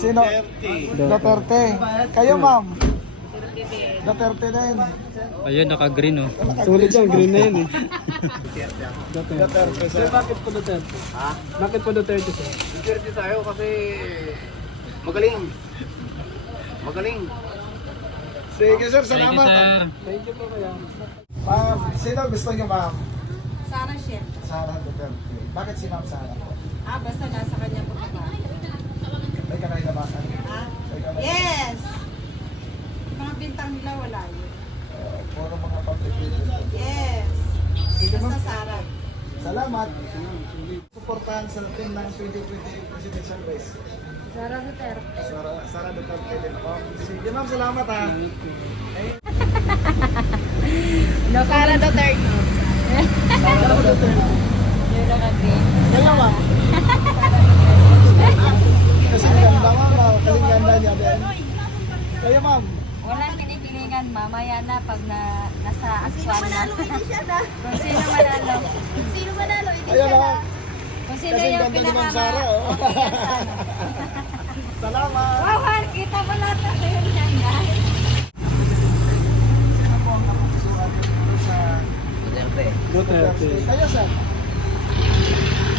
Sino? Duterte. Kayo, ma'am? Duterte din. Ayun, naka-green oh. Sulit yan, green na yan eh. Duterte, Sir, sir. bakit po Duterte? Ha? Bakit po Duterte, sir? Duterte tayo kasi magaling. Magaling. Sige, sir. Thank you, Salamat. sir. Thank you po kaya. Ma'am, sino gusto niyo, ma'am? Sara Chef. Sara Duterte. Bakit si ma'am Sara? Basta nasa kanya po ka. May kanay na bakan. May kanay. Yes! Mga bintang nila wala yun. Puro mga public figure. Yes! Sige, Basta ma'am. Sara. Salamat. Suportahan sa team ng 2028 presidential race. Sara Duterte. Sara Duterte din po. Sige, ma'am. Salamat, ha. No, Sara Duterte. Sara Duterte. Yun ang agree. Kaya, ma'am. Kasi ganda, ma'am. Kasi ganda niya din. Kaya, ma'am. Walang pinipilingan, mamaya na pag nasa aswan na. Kung sino manalo. Kung sino manalo, hindi Ayun, ha. Kung sino Kasi yung ganda ni Ma'am Sara, oh. Salamat. Wow, kita mo lahat na kayo niyan, guys. Sino po ang kapusuhan dito sa Duterte. Duterte. Kaya, sir?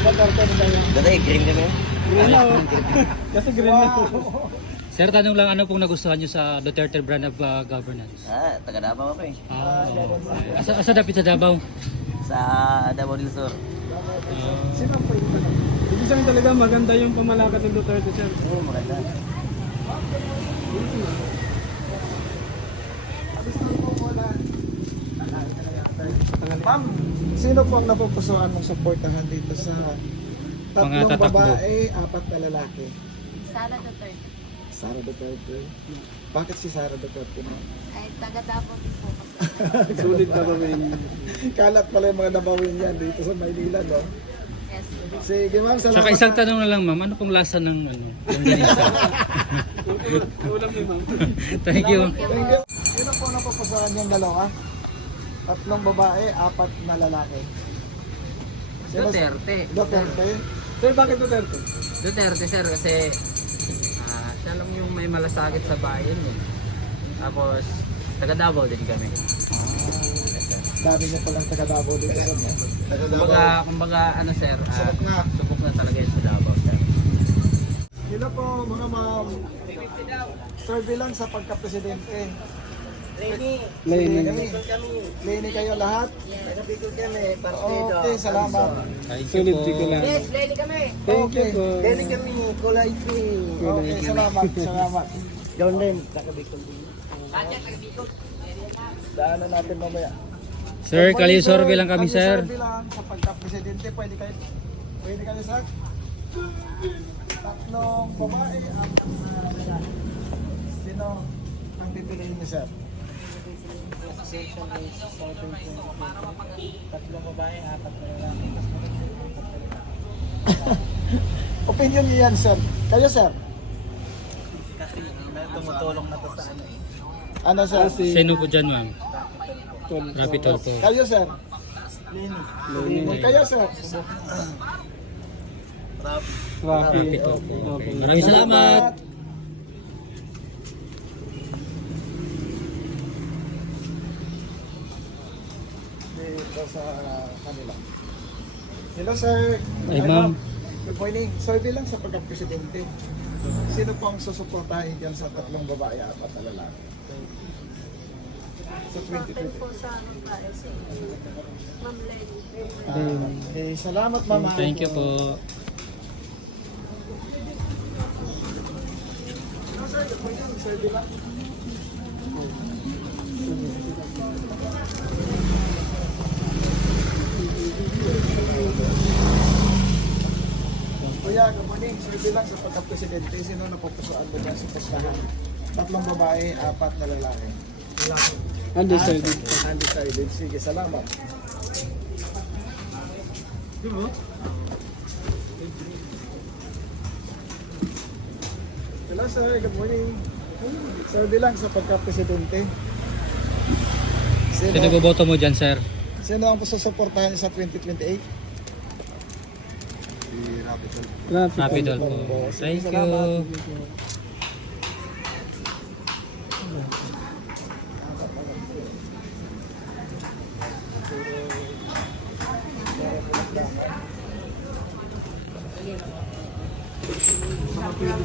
Duterte na kayo. Duterte, green kami. Green na oh. Kasi green na. Wow. Sir, tanong lang, ano pong nagustuhan nyo sa Duterte brand of governance? Taga Davao ako eh. Asa dapit sa Davao? Sa Davao del Sur. Sino po yung tanong? Ibig sabihin talaga maganda yung pamalakad ng Duterte, sir. Oo, maganda. Abis na po muna. Ma'am, sino po ang napupusuan mong suportahan dito sa tatlong tatakbo. babae, 4 na lalaki? Sara Duterte. Sara Duterte. Bakit si Sara Duterte mo? Ay, taga-Davao din po kasi. Sulit na ba yun? Kalat pala yung mga nabawin yan dito sa Maynila, no? Yes. Sige, ma'am, salamat. Saka isang tanong na lang, ma'am, ano pong lasa ng yung ginisa? Ulam ni ma'am. Thank you. Thank you. Sino po napupusuan yung dalawa? Tatlong babae, 4 na lalaki. Sino? Duterte. Duterte. Sir, bakit Duterte? Duterte sir kasi siya lang yung may malasakit sa bayan eh. Tapos taga Davao din kami. Dami niya palang taga-Davao dito sa mga. Kumbaga ano sir, Sarap nga. subok na talaga yun sa Davao sir. Sino po mga ma'am? Survey lang sa pagka-presidente. Lenny. Lenny kayo lahat? Okay, salamat. Thank you Sulit po. di ko lang. Lady kami. Thank you po. Lady kami. Kulay pink. Okay, salamat. Salamat. Doon din. Takabikol din. Daanan natin mamaya. Sir, kali survey lang kami, sir. Survey lang sa pagka-presidente. Pwede kayo sir? Tatlong babae, 4 na lalaki. Sino ang pipiliin niyo, sir? Tatlong babae, 4 na lalaki. Opinion niyo yan, sir. Kayo, sir? Kasi tumutulong na to sa ano eh. Ano, sir? Sino po dyan, ma'am? Rapi Tolpo. Kayo, sir? Lenny. Kayo, sir? Rapi. Rapi Tolpo. Okay. Maraming salamat. Dito sa kanila. Hello, sir. Ay, ma'am. Good morning. Survey lang sa pagka-presidente. Sino po ang susuportahin dyan sa tatlong babae at 4 na lalaki? Sa 2020. Okay, salamat, mama. Thank you po. Hello, sir. Good morning. Survey lang. Kuya, good morning. Survey lang sa pagka-presidente. Sino napupusuan mo dyan sa postahan? Tatlong babae, 4 na lalaki. Undecided. Undecided. Sige, salamat. Hello, sir. Good morning. Survey lang sa pagka-presidente. Sino boboto mo dyan, sir? Sino ang susuportahan sa 2028? Happy Dol po. Thank you.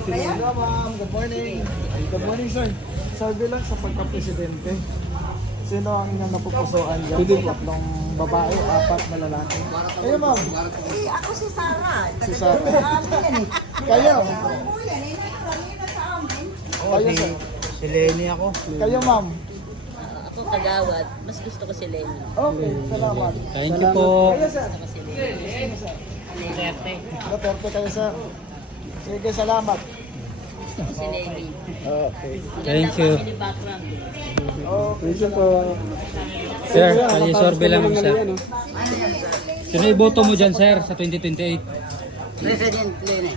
Hello, ma'am. Good morning. Good morning, sir. Sabi lang sa pagka-presidente, sino ang inyong napupusuan dyan? Tatlong babae, 4 na lalaki. Kayo, ma'am. Ako si Sarah. Si Sarah. Kayo. Kayo, sir. Si Lenny ako. Kayo, ma'am. Ako kagawad. Mas gusto ko si Lenny. Okay, salamat. Thank you po. Kayo, sir. Si Lenny. Duterte kayo, sir. Sige, salamat. Si Lenny. Okay. Thank you. Family background. Thank you po. Sir, sorbe lang ako, sir. Sino iboto mo dyan, sir, sa 2028? President Lenny.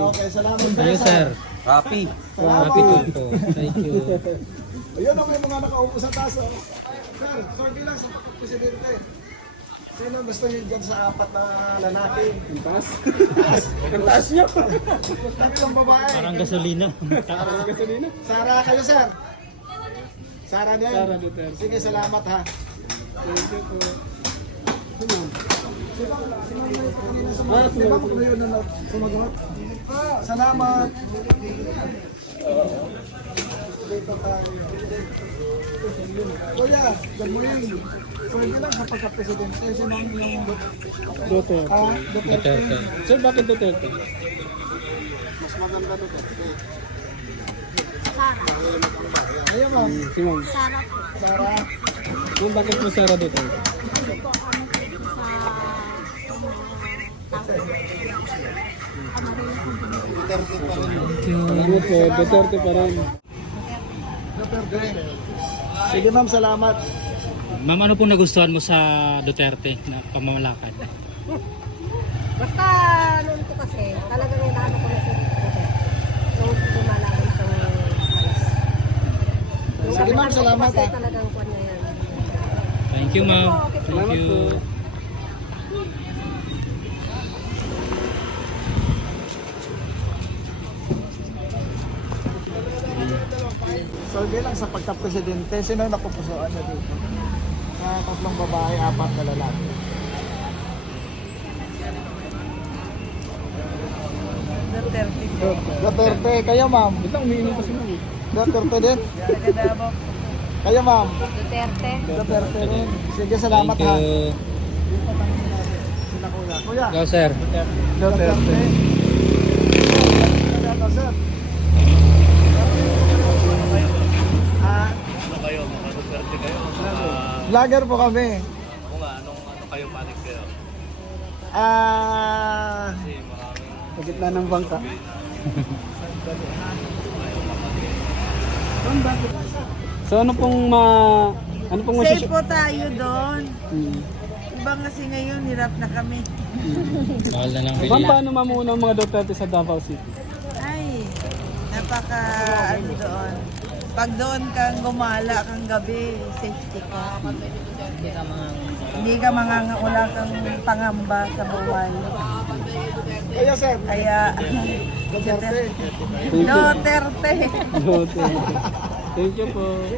Okay, salamat. Kayo, sir. Happy. Happy Dol po. Thank you. Ayun ang mga nakaupo sa taas. Oh. Sir, sorry lang sa pagka-presidente. Sino gusto niyo dyan sa 4 na lalaki? Ang taas. Ang taas nyo. Tatlong babae. Parang gasolina. Parang gasolina. Sara kayo, sir. Sara din. Sara Duterte. Sige, salamat ha. Thank you po. Sumagot. Salamat. Dito tayo. Kuya, good morning. Pwede lang sa pagka-presidente, sino ang yung Duterte. Duterte? Duterte. Sir, bakit Duterte? Mas maganda Duterte. Ayun, ma'am. Si Ma'am. Sara. Ma'am, bakit po Sara Duterte? Duterte pa rin. Duterte. Sige, ma'am, salamat. Ma'am, ano pong nagustuhan mo sa Duterte na pamamalakad? Basta noon ko kasi, talagang inaano ko na si Duterte. Noon ko lumalaban sa alis. Sige, ma'am, salamat Kasi ha. talagang kwan niya yan. Thank you, ma'am. Thank you. Sorry lang sa pagka-presidente, sino ang napupusuan na dito? Sa 3 babae, 4 na lalaki. Duterte. Duterte, kayo ma'am. Ito, umiinom pa si Ma'am. Duterte din. Kayo ma'am. Duterte. Duterte din. Sige, salamat Thank ha. you. Sila kuya. Kuya. Go, sir. Duterte. Duterte, sir. Ah, Ano kayo? Mga Duterte kayo? vlogger po kami. Oo nga, ano kayo panik kayo? Ah, Sa gitna ng bangka. So ano pong ano pong Safe po tayo doon. Hmm. Iba kasi ngayon, hirap na kami. Mahal na lang Ma'am, bili. paano mamuna ang mga Duterte sa Davao City? Ay, napaka ano doon. Pag doon kang gumala kang gabi, safety ka. Hindi ka wala kang pangamba sa buwan. kayo sir. Kaya, Duterte. Duterte. Duterte. Thank you po.